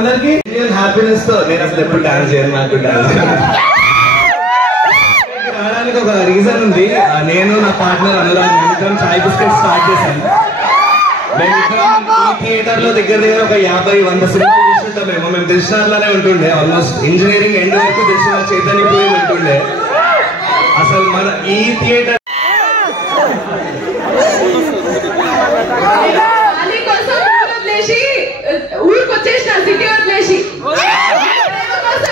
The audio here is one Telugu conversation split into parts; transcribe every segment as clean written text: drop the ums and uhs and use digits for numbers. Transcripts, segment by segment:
అందరికి హ్యాపీనెస్ తో నేను అసలు ఎప్పుడు డాన్స్ చేయను. నాకు డాన్స్ రావడానికి ఒక రీజన్ ఉంది. నేను నా పార్ట్నర్ అనురాగ్ మేమిద్దరం చాయ్ బిస్కెట్ స్టార్ట్ చేశాను. మేమిద్దరం ఈ థియేటర్ లో దగ్గర ఒక 50-100 సినిమాలు చూస్తుంటాం. మేము దిల్షనార్లోనే ఉంటుండే. ఆల్మోస్ట్ ఇంజనీరింగ్ ఎండ్ వరకు దిల్షనార్ చైతన్యపురం ఉంటుండే. అసలు మన ఈ థియేటర్ ఊరికి వచ్చేసిన సిటీ వదిలేసి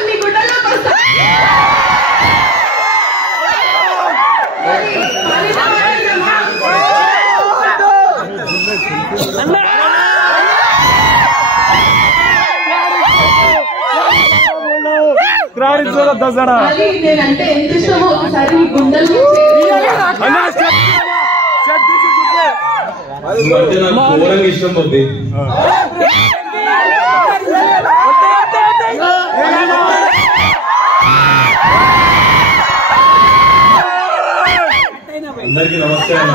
మీ గుడ్డలోకి వస్తా. నేనంటే ఎంత ఇష్టమో ఒకసారి మీ గుండెలు ఇష్టం పోతుంది. అందరికీ నమస్కారం.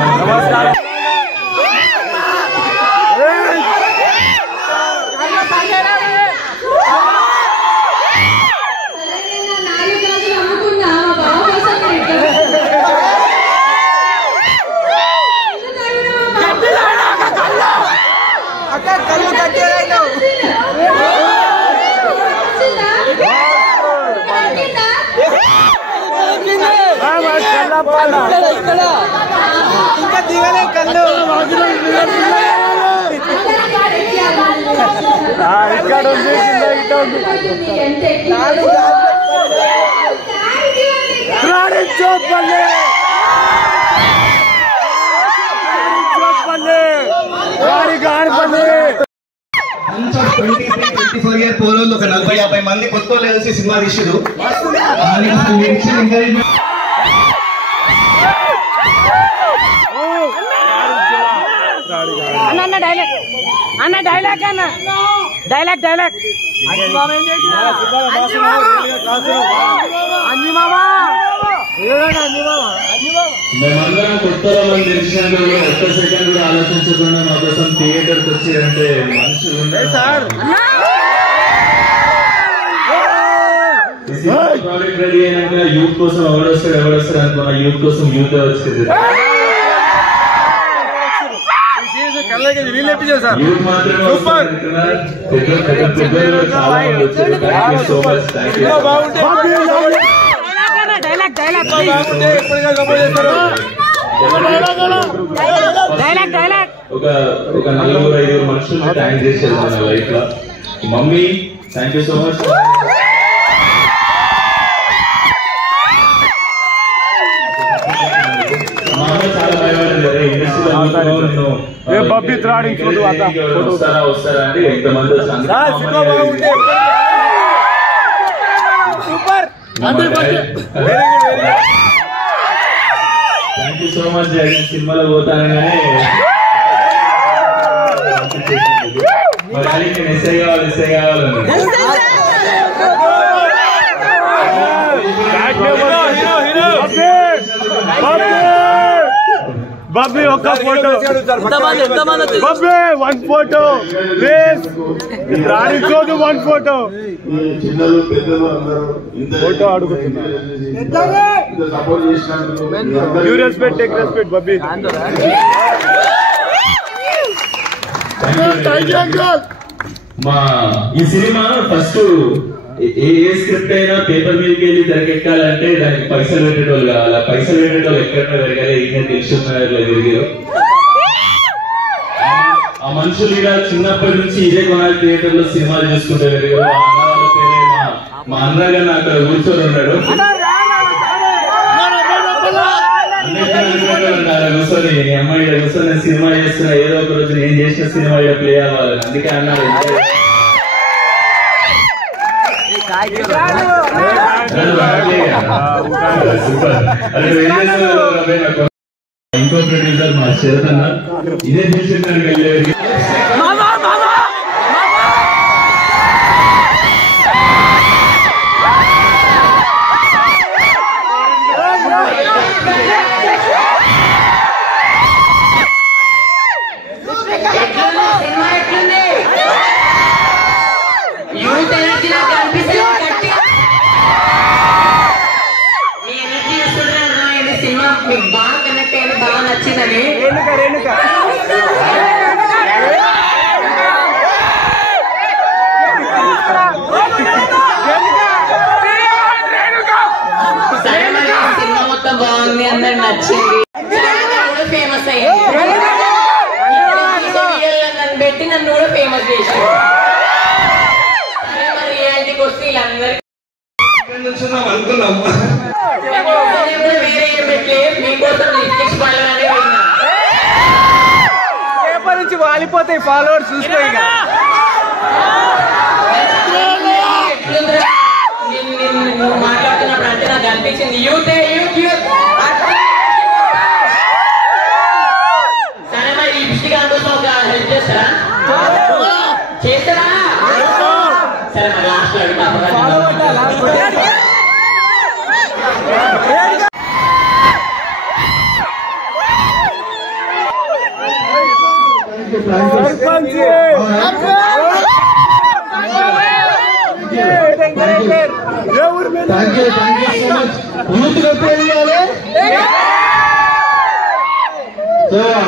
ఇంకా దిగలే కళ్ళు ఇక్కడ ఉంది. పోరోళ్ళు ఒక 40-50 మంది కొత్త కలిసి సినిమా తీసారు. అన్న డైలాగ్ అన్న డైలాగ్ అన్న డైలాగ్ డైలాగ్ మేమందరం కొత్తలో మనం తెలిసినాక ఒక్క సెకండ్ కూడా ఆలోచించకుండా మా కోసం థియేటర్కి వచ్చారంటే మనుషులు సార్. ప్రాజెక్ట్ రెడీ అయినాక యూత్ కోసం ఎవడొస్తారు అనుకున్నా. యూత్ కోసం యూత్ వచ్చింది. యూత్ మాత్రమే ఒక 4-5 మనుషులు థ్యాంక్ చేసేది మన లైఫ్ లో. Mummy thank you so much. మా అమ్మ చాలా భయపడింది. ఇండస్ట్రీలో వస్తారా అంటే ఎంతమంది థ్యాంక్ యూ సో మచ్. సినిమాలో పోతానగానే మరి నేను ఎస్ఐ కావాలని బాబీ ఒక్క ఫోటో బాబీ 1 ఫోటో ప్లీజ్. రాణించోదు 1 ఫోటో. చిన్నలు పెద్దలు అందరూ ఫోటో అడుగుతున్నారు. You respect take respect Bobby. మా ఈ సినిమా ఫస్ట్ ఏ స్క్రిప్ట్ అయినా పేపర్ మీదకి వెళ్ళి తెరకెక్కాలంటే దానికి పైసలు పెట్టేటోళ్ళు కావాలి. పైసలు పెట్టేటోళ్ళు ఎక్కడైనా పెరగాలి. ఈయన తెలుసుకున్నారు పెరిగారు. ఆ మనుషులు ఇక చిన్నప్పటి నుంచి ఇదే కొనాలి థియేటర్ లో సినిమాలు చూసుకుంటే పెరిగారు. అన్న వాళ్ళ పేరే మా అన్నగారు అక్కడ కూర్చొని ఉన్నాడు. కూర్చొని అమ్మాయి కూర్చొని నేను సినిమా చేస్తున్నా, ఏదో ఒక రోజు నేను చేసిన సినిమా ప్లే అవ్వాలని. అందుకే అన్నారు ఇంకో ప్రొడ్యూసర్ మా శరత్ అన్న. ఇదే చేసేదానికి వెళ్ళేది. బాగా నచ్చిందని. సినిమా మొత్తం బాగుంది, అందరికి నచ్చింది, ఫేమస్ అయ్యింది. నన్ను పెట్టి నన్ను కూడా ఫేమస్ చేశారు. రియాలిటీకి వస్తే వీళ్ళందరికీ వేరే ఏం పెట్టలేదు, మీకోసం లిప్స్టిక్స్ పడాలనే విన్నా. పేపర్ నుంచి వాలిపోతాయి ఫాలోవర్స్ చూసుకో. ఇక నువ్వు మాట్లాడుతున్నప్పుడు అంటే నాకు అనిపించింది యూత్ సరే మరి లిప్స్టిక్ అందులో ఒక హెల్ప్ చేస్తారా? చేస్తారా? సరే మరి లాస్ట్ లో అడుగుతా.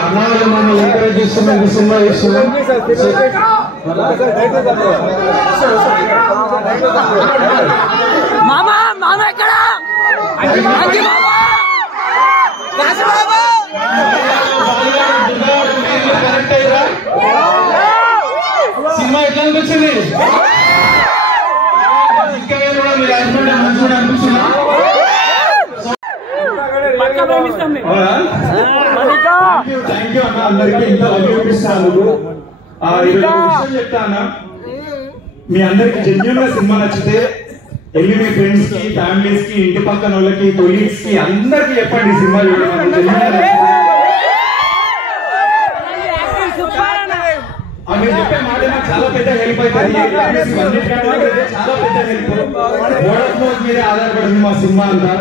అన్నవాళ్ళు మమ్మల్ని ఎంకరేజ్ చేస్తున్నాం, సినిమా చేస్తున్నాం. మామా మామ ఎక్కడ సినిమా ఎట్లా అనిపించింది? ఇంకా కూడా మీరు మంచిగా అనిపిస్తున్నా? థ్యాంక్ యూ అన్న, అందరికీ ఇంత అభినందిస్తాను. చెప్తానా, మీ అందరికి జెన్యూన్ గా సినిమా నచ్చితే వెళ్ళి మీ ఫ్రెండ్స్ కి, ఫ్యామిలీస్ కి, ఇంటి పక్కన వాళ్ళకి, కొలీగ్స్ కి అందరికి చెప్పండి సినిమా చూడండి. మీరు చెప్పే మాట నాకు చాలా పెద్ద హెల్ప్ అవుతుంది. చాలా పెద్ద హెల్ప్. మోడల్ మోడ్ మీదే ఆధారపడింది మా సినిమా అంతా.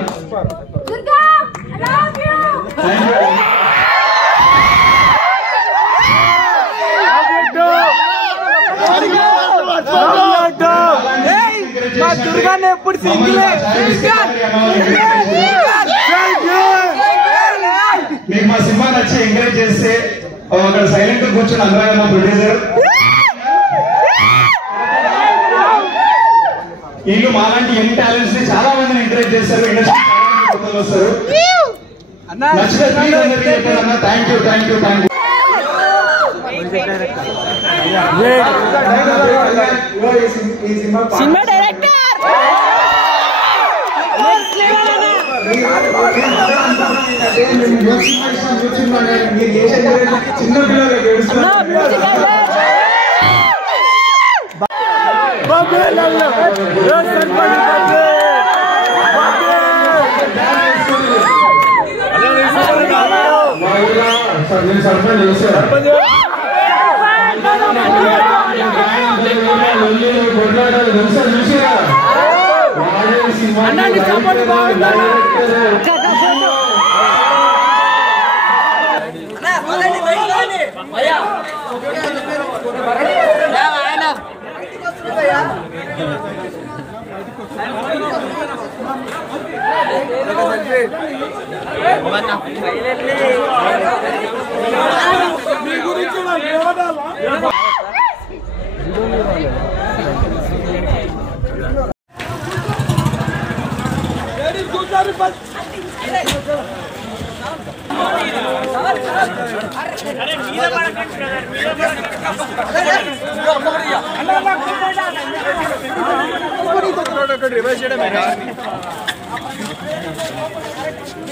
దుర్గానే ఎప్పుడు సింగిలే. మీకు మా సినిమా నచ్చి ఎంకరేజ్ చేస్తే అక్కడ సైలెంట్ గా కూర్చొని అందరూ మా ప్రొడ్యూసర్ వీళ్ళు మాలాంటి యంగ్ టాలెంట్స్ ని చాలా మందిని ఎంకరేజ్ చేస్తారు. ఇండస్ట్రీ వస్తారు. నచ్చితే ప్లీజ్ అందరికీ చెప్పండి అన్న. Thank you, thank you, thank you. Cinema director చిన్న పిల్లలు సర్పంచ్ చేశారు. అన్నాన్ని సపోర్ట్ బాగుందా?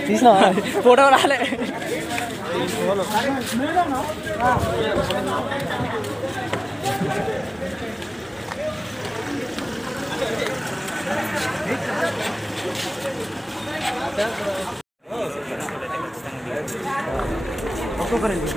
తీసిన ఫోటో రాలే. ఒక్కొక్కరండి.